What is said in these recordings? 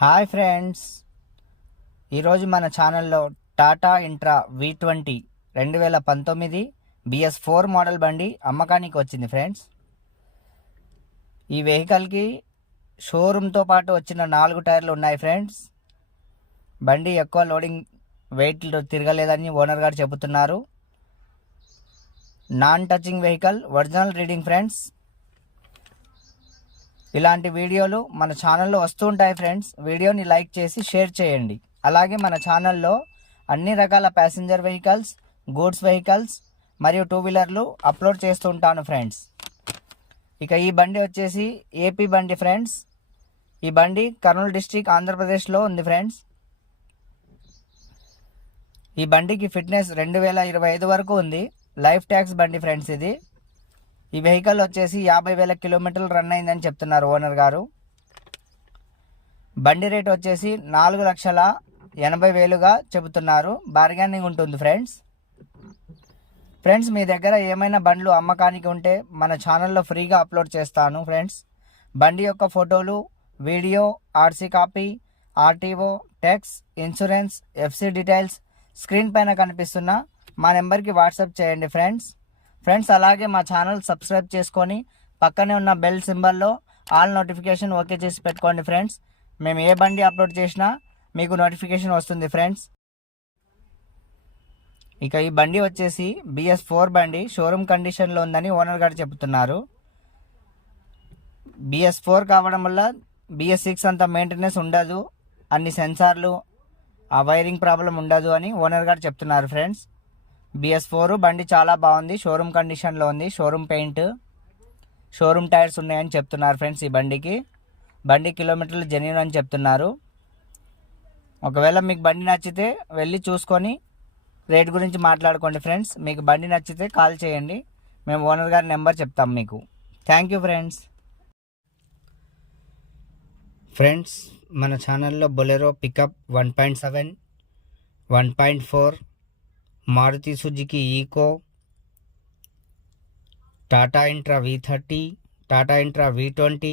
Hi friends, ఈరోజు మన ఛానల్లో Tata Intra V20 2019 BS4 model బండి అమ్మకానికి వచ్చింది ఫ్రెండ్స్. ఈ వెహికల్కి షోరూమ్తో పాటు వచ్చిన 4 టైర్లు ఉన్నాయి ఫ్రెండ్స్. బండి ఎక్కువ లోడింగ్ వెయిట్ తిరగలేదని ఓనర్ గారు చెబుతున్నారు. Non touching vehicle, original reading friends. ఇలాంటి వీడియోలు మన ఛానల్లో వస్తూ ఉంటాయి ఫ్రెండ్స్. వీడియోని లైక్ చేసి షేర్ చేయండి. అలాగే మన ఛానల్లో అన్ని రకాల ప్యాసింజర్ వెహికల్స్, గూడ్స్ వెహికల్స్ మరియు టూ వీలర్లు అప్లోడ్ చేస్తూ ఉంటాను ఫ్రెండ్స్. ఇక ఈ బండి వచ్చేసి ఏపీ బండి ఫ్రెండ్స్. ఈ బండి కర్నూలు డిస్టిక్ ఆంధ్రప్రదేశ్లో ఉంది ఫ్రెండ్స్. ఈ బండికి ఫిట్నెస్ 2025 వరకు ఉంది. లైఫ్ ట్యాక్స్ బండి ఫ్రెండ్స్. ఈ వెహికల్ వచ్చేసి 50,000 కిలోమీటర్లు రన్ అయిందని చెప్తున్నారు ఓనర్ గారు. బండి రేట్ వచ్చేసి 4,80,000గా చెబుతున్నారు. బార్గెనింగ్ ఉంటుంది ఫ్రెండ్స్. మీ దగ్గర ఏమైనా బండ్లు అమ్మకానికి ఉంటే మన ఛానల్లో ఫ్రీగా అప్లోడ్ చేస్తాను ఫ్రెండ్స్. బండి యొక్క ఫోటోలు, video, RC copy, RTO, tax, insurance, FC details screen పైన కనిపిస్తున్న మా నెంబర్కి వాట్సాప్ చేయండి ఫ్రెండ్స్. అలాగే మా ఛానల్ సబ్స్క్రైబ్ చేసుకొని పక్కనే ఉన్న బెల్ సింబల్లో ఆల్ నోటిఫికేషన్ ఓకే చేసి పెట్టుకోండి ఫ్రెండ్స్. మేము ఏ బండి అప్లోడ్ చేసినా మీకు నోటిఫికేషన్ వస్తుంది ఫ్రెండ్స్. ఇక ఈ బండి వచ్చేసి BS4 బండి షోరూమ్ కండిషన్లో ఉందని ఓనర్ గారు చెబుతున్నారు. BS4 కావడం వల్ల BS6 అంత మెయింటెనెన్స్ ఉండదు, అన్ని సెన్సార్లు, ఆ వైరింగ్ ప్రాబ్లం ఉండదు అని ఓనర్ గారు చెప్తున్నారు ఫ్రెండ్స్. BS4 బండి చాలా బాగుంది, షోరూమ్ కండిషన్లో ఉంది. షోరూమ్ పెయింట్, షోరూమ్ టైర్స్ ఉన్నాయని చెప్తున్నారు ఫ్రెండ్స్. ఈ బండి కిలోమీటర్లు జెన్యూన్ అని చెప్తున్నారు. ఒకవేళ మీకు బండి నచ్చితే వెళ్ళి చూసుకొని రేట్ గురించి మాట్లాడుకోండి ఫ్రెండ్స్. మీకు బండి నచ్చితే కాల్ చేయండి, మేము ఓనర్ గారి నెంబర్ చెప్తాం మీకు. Thank you friends. మన ఛానల్లో Bolero pickup 1.7, 1.4, Maruti Suzuki Eeco, Tata Intra V30, Tata Intra V20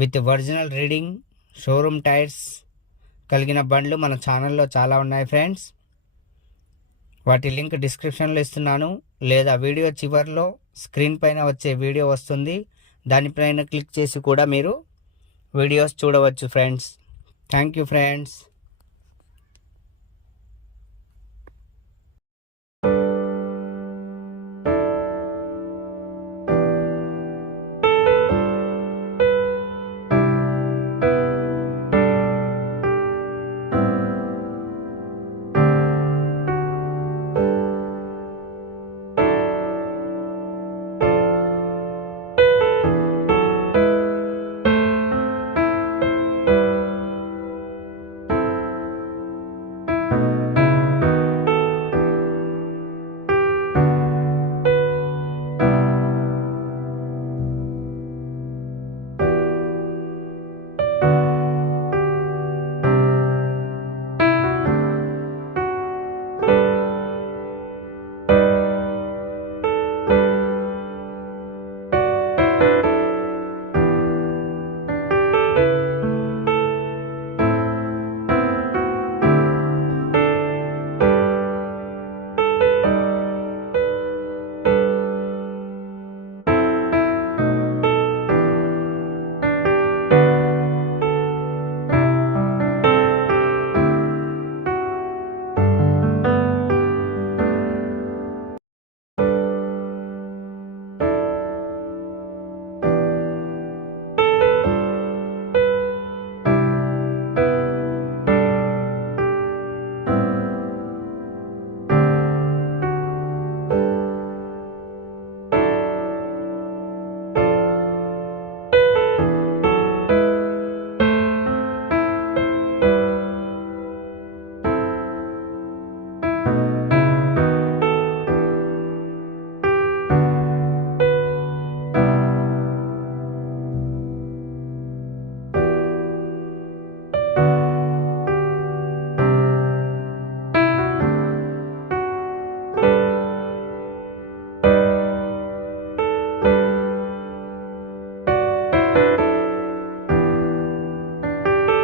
with original reading, showroom tyres కలిగిన బండ్లు మన ఛానల్లో చాలా ఉన్నాయి ఫ్రెండ్స్. వాటి లింక్ డిస్క్రిప్షన్లో ఇస్తున్నాను, లేదా వీడియో చివరిలో స్క్రీన్ పైన వచ్చే వీడియో వస్తుంది. దానిపైన క్లిక్ చేసి కూడా మీరు వీడియోస్ చూడవచ్చు friends. Thank you friends.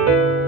Bye.